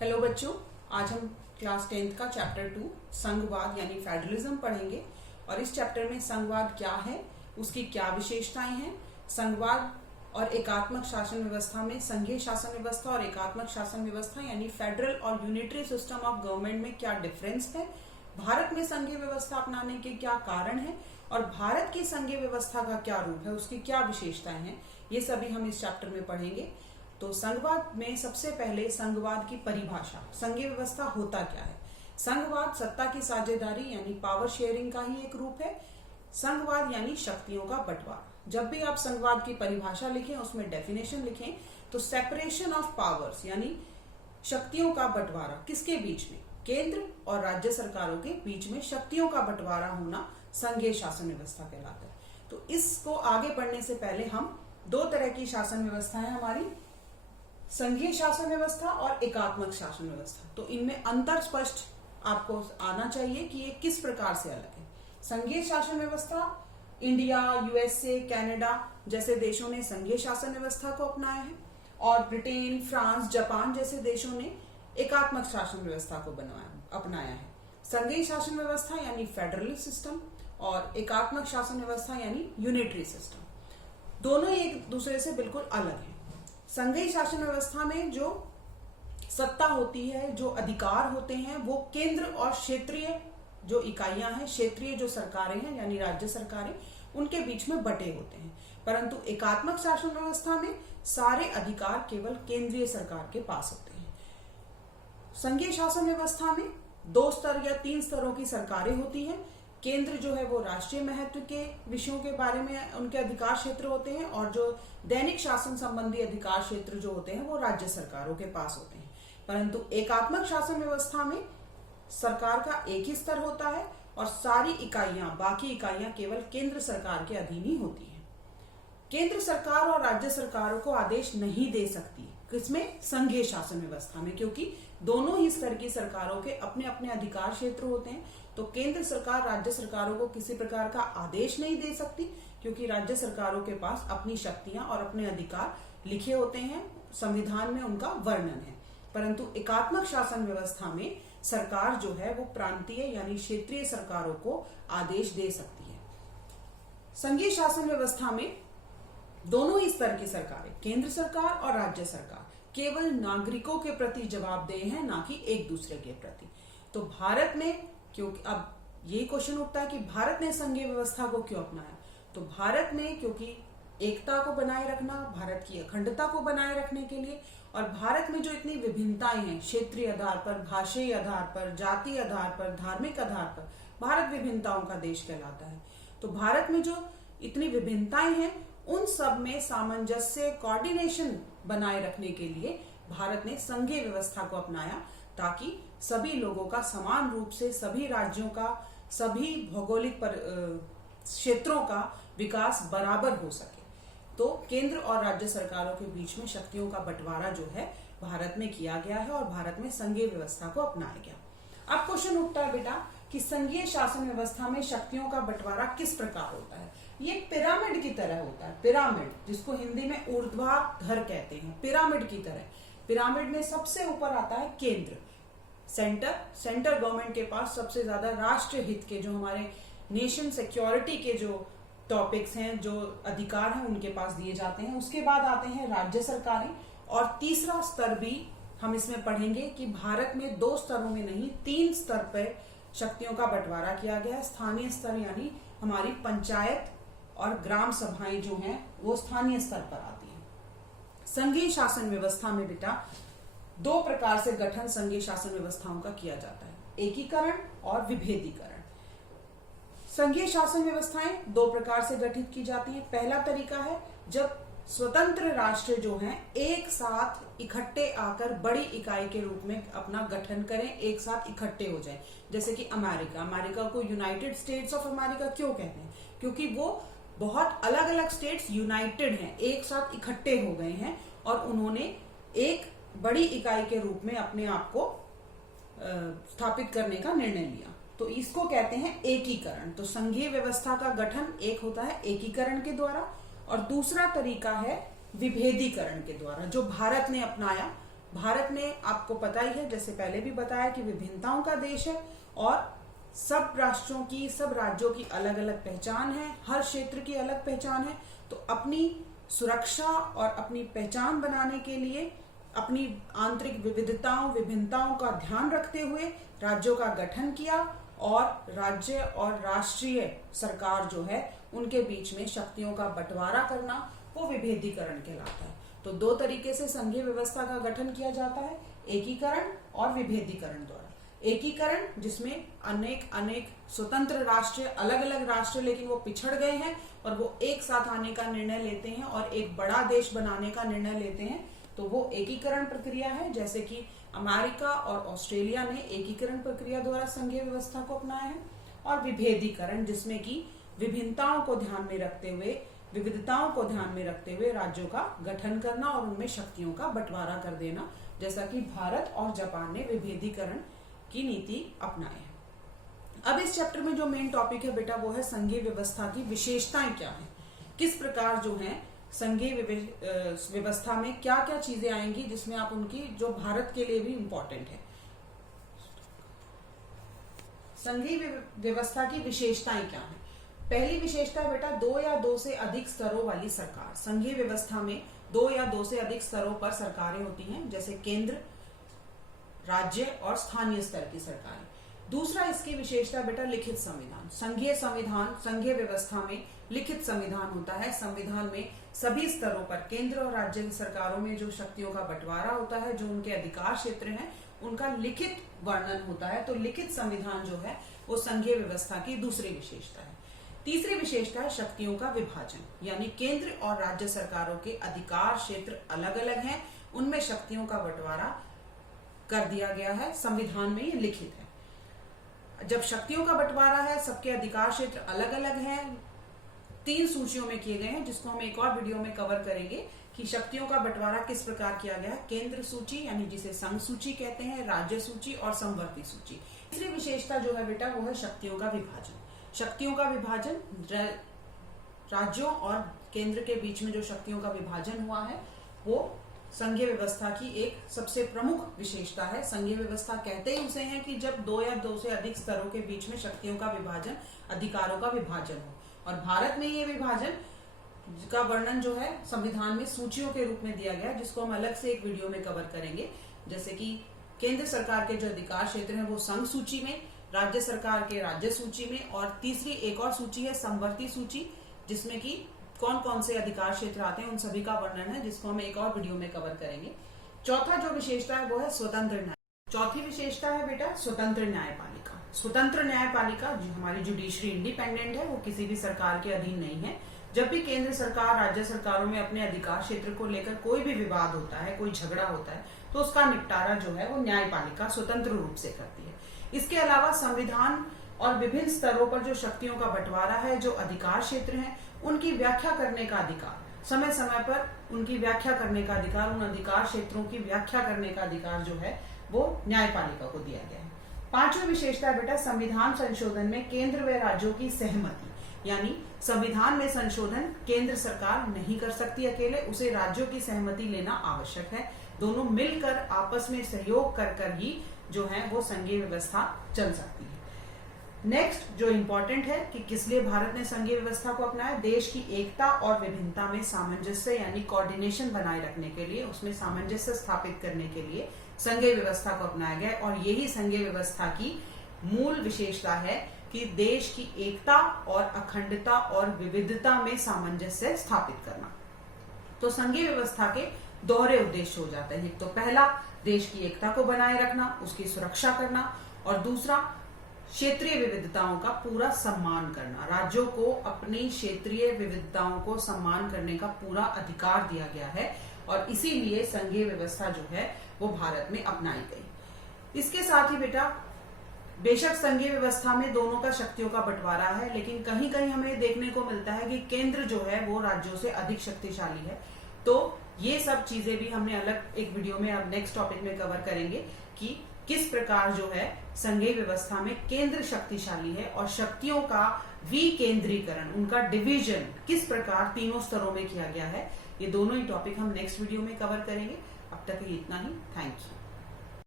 Hello बच्चों, आज हम क्लास 10th का चैप्टर 2 संघवाद यानी फेडरलिज्म पढ़ेंगे। और इस चैप्टर में संघवाद क्या है, उसकी क्या विशेषताएं हैं, संघवाद और एकात्मक शासन व्यवस्था में संघीय शासन व्यवस्था और एकात्मक शासन व्यवस्था यानी फेडरल और यूनिटरी सिस्टम ऑफ गवर्नमेंट में क्या डिफरेंस है, भारत में संघीय व्यवस्था अपनाने के क्या कारण है और भारत की संघीय व्यवस्था का क्या रूप है, उसकी क्या विशेषताएं हैं, ये सभी हम इस चैप्टर में पढ़ेंगे। तो संघवाद में सबसे पहले संघवाद की परिभाषा, संघीय व्यवस्था होता क्या है। संघवाद सत्ता की साझेदारी यानी पावर शेयरिंग का ही एक रूप है। संघवाद यानी शक्तियों का बंटवारा। जब भी आप संघवाद की परिभाषा लिखें, उसमें डेफिनेशन लिखें तो सेपरेशन ऑफ पावर्स यानी शक्तियों का बंटवारा किसके बीच में, केंद्र और राज्य सरकारों के बीच में शक्तियों का बंटवारा होना संघीय शासन व्यवस्था कहलाता है। तो इसको आगे बढ़ने से पहले हम दो तरह की शासन व्यवस्था है हमारी, संघीय शासन व्यवस्था और एकात्मक शासन व्यवस्था। तो इनमें अंतर स्पष्ट आपको आना चाहिए कि ये किस प्रकार से अलग है। संघीय शासन व्यवस्था, इंडिया, यूएसए, कनाडा जैसे देशों ने संघीय शासन व्यवस्था को अपनाया है और ब्रिटेन, फ्रांस, जापान जैसे देशों ने एकात्मक शासन व्यवस्था को अपनाया है। संघीय शासन व्यवस्था यानी फेडरल सिस्टम और एकात्मक शासन व्यवस्था यानी यूनिटरी सिस्टम, दोनों ही एक दूसरे से बिल्कुल अलग है। संघीय शासन व्यवस्था में जो सत्ता होती है, जो अधिकार होते हैं, वो केंद्र और क्षेत्रीय जो इकाइयां हैं, क्षेत्रीय जो सरकारें हैं यानी राज्य सरकारें, उनके बीच में बटे होते हैं। परंतु एकात्मक शासन व्यवस्था में सारे अधिकार केवल केंद्रीय सरकार के पास होते हैं। संघीय शासन व्यवस्था में 2 स्तर या 3 स्तरों की सरकारें होती हैं। केंद्र जो है वो राष्ट्रीय महत्व के विषयों के बारे में उनके अधिकार क्षेत्र होते हैं और जो दैनिक शासन संबंधी अधिकार क्षेत्र जो होते हैं वो राज्य सरकारों के पास होते हैं। परंतु एकात्मक शासन व्यवस्था में सरकार का एक ही स्तर होता है और सारी इकाइयां, बाकी इकाइयां केवल केंद्र सरकार के अधीन ही होती हैं। केंद्र सरकार और राज्य सरकारों को आदेश नहीं दे सकती किसमें, संघीय शासन व्यवस्था में, क्योंकि दोनों ही स्तर की सरकारों के अपने अपने अधिकार क्षेत्र होते हैं। तो केंद्र सरकार राज्य सरकारों को किसी प्रकार का आदेश नहीं दे सकती क्योंकि राज्य सरकारों के पास अपनी शक्तियां और अपने अधिकार लिखे होते हैं, संविधान में उनका वर्णन है। परंतु एकात्मक शासन व्यवस्था में सरकार जो है वो प्रांतीय यानी क्षेत्रीय सरकारों को आदेश दे सकती है। संघीय शासन व्यवस्था में दोनों ही स्तर की सरकारें, केंद्र सरकार और राज्य सरकार, केवल नागरिकों के प्रति जवाबदेह हैं, ना कि एक दूसरे के प्रति। तो भारत में, क्योंकि अब यही क्वेश्चन उठता है कि भारत ने संघीय व्यवस्था को क्यों अपनाया, तो भारत में क्योंकि एकता को बनाए रखना, भारत की अखंडता को बनाए रखने के लिए, और भारत में जो इतनी विभिन्नताएं हैं, क्षेत्रीय आधार पर, भाषाई आधार पर, जाति आधार पर, धार्मिक आधार पर, भारत विभिन्नताओं का देश कहलाता है। तो भारत में जो इतनी विभिन्नताएं हैं उन सब में सामंजस्य, कोऑर्डिनेशन बनाए रखने के लिए भारत ने संघीय व्यवस्था को अपनाया ताकि सभी लोगों का समान रूप से, सभी राज्यों का, सभी भौगोलिक क्षेत्रों का विकास बराबर हो सके। तो केंद्र और राज्य सरकारों के बीच में शक्तियों का बंटवारा जो है भारत में किया गया है और भारत में संघीय व्यवस्था को अपनाया गया। अब क्वेश्चन उठता है बेटा कि संघीय शासन व्यवस्था में शक्तियों का बंटवारा किस प्रकार होता है। ये पिरामिड की तरह होता है, पिरामिड, जिसको हिंदी में ऊर्ध्वाधर कहते हैं, पिरामिड की तरह। पिरामिड में सबसे ऊपर आता है केंद्र, सेंटर गवर्नमेंट के पास सबसे ज्यादा राष्ट्र हित के, जो हमारे नेशन सिक्योरिटी के जो टॉपिक्स हैं, जो अधिकार हैं, उनके पास दिए जाते हैं। उसके बाद आते हैं राज्य सरकारें और तीसरा स्तर भी हम इसमें पढ़ेंगे कि भारत में 2 स्तरों में नहीं 3 स्तर पर शक्तियों का बंटवारा किया गया है। स्थानीय स्तर यानी हमारी पंचायत और ग्राम सभाएं जो हैं वो स्थानीय स्तर पर आती हैं। संघीय शासन व्यवस्था में बेटा 2 प्रकार से गठन संघीय शासन व्यवस्थाओं का किया जाता है, एकीकरण और विभेदीकरण। संघीय शासन व्यवस्थाएं 2 प्रकार से गठित की जाती हैं। पहला तरीका है जब स्वतंत्र राष्ट्र जो हैं एक साथ इकट्ठे आकर बड़ी इकाई के रूप में अपना गठन करें, एक साथ इकट्ठे हो जाएं। जैसे कि अमेरिका को यूनाइटेड स्टेट्स ऑफ अमेरिका क्यों कहते हैं, क्योंकि वो बहुत अलग अलग स्टेट्स यूनाइटेड हैं, एक साथ इकट्ठे हो गए हैं और उन्होंने एक बड़ी इकाई के रूप में अपने आप को स्थापित करने का निर्णय लिया। तो इसको कहते हैं एकीकरण। तो संघीय व्यवस्था का गठन एक होता है एकीकरण के द्वारा और दूसरा तरीका है विभेदीकरण के द्वारा, जो भारत ने अपनाया भारत में आपको पता ही है, जैसे पहले भी बताया, कि विभिन्नताओं का देश है और सब राष्ट्रों की, सब राज्यों की अलग अलग पहचान है, हर क्षेत्र की अलग पहचान है। तो अपनी सुरक्षा और अपनी पहचान बनाने के लिए अपनी आंतरिक विविधताओं, विभिन्नताओं का ध्यान रखते हुए राज्यों का गठन किया और राज्य और राष्ट्रीय सरकार जो है उनके बीच में शक्तियों का बंटवारा करना, वो विभेदीकरण कहलाता है। तो दो तरीके से संघीय व्यवस्था का गठन किया जाता है, एकीकरण और विभेदीकरण द्वारा। एकीकरण जिसमें अनेक स्वतंत्र राष्ट्र, अलग अलग राष्ट्र, लेकिन वो पिछड़ गए हैं और वो एक साथ आने का निर्णय लेते हैं और एक बड़ा देश बनाने का निर्णय लेते हैं, तो वो एकीकरण प्रक्रिया है। जैसे कि अमेरिका और ऑस्ट्रेलिया ने एकीकरण प्रक्रिया द्वारा संघीय व्यवस्था को अपनाया है। और विभेदीकरण जिसमें कि विभिन्नताओं को ध्यान में रखते हुए, विविधताओं को ध्यान में रखते हुए राज्यों का गठन करना और उनमें शक्तियों का बंटवारा कर देना, जैसा कि भारत और जापान ने विभेदीकरण की नीति अपनाई है। अब इस चैप्टर में जो मेन टॉपिक है बेटा, वो है संघीय व्यवस्था की विशेषताएं क्या है, किस प्रकार जो है संघीय व्यवस्था में क्या क्या चीजें आएंगी जिसमें आप उनकी, जो भारत के लिए भी इंपॉर्टेंट है। संघीय व्यवस्था की विशेषताएं क्या है? पहली विशेषता है बेटा, 2 या 2 से अधिक स्तरों वाली सरकार। संघीय व्यवस्था में 2 या 2 से अधिक स्तरों पर सरकारें होती हैं, जैसे केंद्र, राज्य और स्थानीय स्तर की सरकारें। दूसरा इसकी विशेषता बेटा, लिखित संविधान। संघीय व्यवस्था में लिखित संविधान होता है। संविधान में सभी स्तरों पर, केंद्र और राज्य सरकारों में जो शक्तियों का बंटवारा होता है, जो उनके अधिकार क्षेत्र हैं, उनका लिखित वर्णन होता है। तो लिखित संविधान जो है वो संघीय व्यवस्था की दूसरी विशेषता है। तीसरी विशेषता है शक्तियों का विभाजन, यानी केंद्र और राज्य सरकारों के अधिकार क्षेत्र अलग अलग हैं, उनमें शक्तियों का बंटवारा कर दिया गया है, संविधान में ये लिखित है। जब शक्तियों का बंटवारा है, सबके अधिकार क्षेत्र अलग अलग हैं, 3 सूचियों में किए गए हैं, जिसको हम एक और वीडियो में कवर करेंगे कि शक्तियों का बंटवारा किस प्रकार किया गया है। केंद्र सूची यानी जिसे संघ सूची कहते हैं, राज्य सूची और समवर्ती सूची। तीसरी विशेषता जो है बेटा, वो है शक्तियों का विभाजन। शक्तियों का विभाजन, राज्यों और केंद्र के बीच में जो शक्तियों का विभाजन हुआ है, वो संघीय व्यवस्था की एक सबसे प्रमुख विशेषता है। संघीय व्यवस्था कहते ही उसे हैं कि जब 2 या 2 से अधिक स्तरों के बीच में शक्तियों का विभाजन, अधिकारों का विभाजन हो। और भारत में ये विभाजन का वर्णन जो है संविधान में सूचियों के रूप में दिया गया है, जिसको हम अलग से एक वीडियो में कवर करेंगे। जैसे कि केंद्र सरकार के जो अधिकार क्षेत्र हैं वो संघ सूची में, राज्य सरकार के राज्य सूची में, और तीसरी एक और सूची है समवर्ती सूची, जिसमें कि कौन कौन से अधिकार क्षेत्र आते हैं, उन सभी का वर्णन है, जिसको हम एक और वीडियो में कवर करेंगे। चौथा जो विशेषता है वो है स्वतंत्र न्याय। चौथी विशेषता है बेटा स्वतंत्र न्यायपालिका। स्वतंत्र न्यायपालिका जो हमारी जुडिशरी इंडिपेंडेंट है, वो किसी भी सरकार के अधीन नहीं है। जब भी केंद्र सरकार राज्य सरकारों में अपने अधिकार क्षेत्र को लेकर कोई भी विवाद होता है, कोई झगड़ा होता है, तो उसका निपटारा जो है वो न्यायपालिका स्वतंत्र रूप से करती है। इसके अलावा संविधान और विभिन्न स्तरों पर जो शक्तियों का बंटवारा है, जो अधिकार क्षेत्र हैं, उनकी व्याख्या करने का अधिकार, समय समय पर उनकी व्याख्या करने का अधिकार, उन अधिकार क्षेत्रों की व्याख्या करने का अधिकार जो है वो न्यायपालिका को दिया गया है। पांचवी विशेषता बेटा, संविधान संशोधन में केंद्र व राज्यों की सहमति, यानी संविधान में संशोधन केंद्र सरकार नहीं कर सकती अकेले, उसे राज्यों की सहमति लेना आवश्यक है। दोनों मिलकर आपस में सहयोग कर ही जो है वो संघीय व्यवस्था चल सकती है। नेक्स्ट जो इंपॉर्टेंट है कि किस लिए भारत ने संघीय व्यवस्था को अपनाया, देश की एकता और विभिन्नता में सामंजस्य यानी कोऑर्डिनेशन बनाए रखने के लिए, उसमें सामंजस्य स्थापित करने के लिए संघीय व्यवस्था को अपनाया गया। और यही संघीय व्यवस्था की मूल विशेषता है कि देश की एकता और अखंडता और विविधता में सामंजस्य स्थापित करना। तो संघीय व्यवस्था के दोहरे उद्देश्य हो जाते हैं। तो पहला, देश की एकता को बनाए रखना, उसकी सुरक्षा करना, और दूसरा, क्षेत्रीय विविधताओं का पूरा सम्मान करना। राज्यों को अपनी क्षेत्रीय विविधताओं को सम्मान करने का पूरा अधिकार दिया गया है, और इसीलिए संघीय व्यवस्था जो है वो भारत में अपनाई गई। इसके साथ ही बेटा, बेशक संघीय व्यवस्था में दोनों का शक्तियों का बंटवारा है, लेकिन कहीं कहीं हमें देखने को मिलता है कि केंद्र जो है वो राज्यों से अधिक शक्तिशाली है। तो ये सब चीजें भी हमने अलग एक वीडियो में अब नेक्स्ट टॉपिक में कवर करेंगे कि किस प्रकार जो है संघीय व्यवस्था में केंद्र शक्तिशाली है और शक्तियों का विकेंद्रीकरण, उनका डिवीजन किस प्रकार तीनों स्तरों में किया गया है। ये दोनों ही टॉपिक हम नेक्स्ट वीडियो में कवर करेंगे। अब तक के लिए इतना ही। Thank you.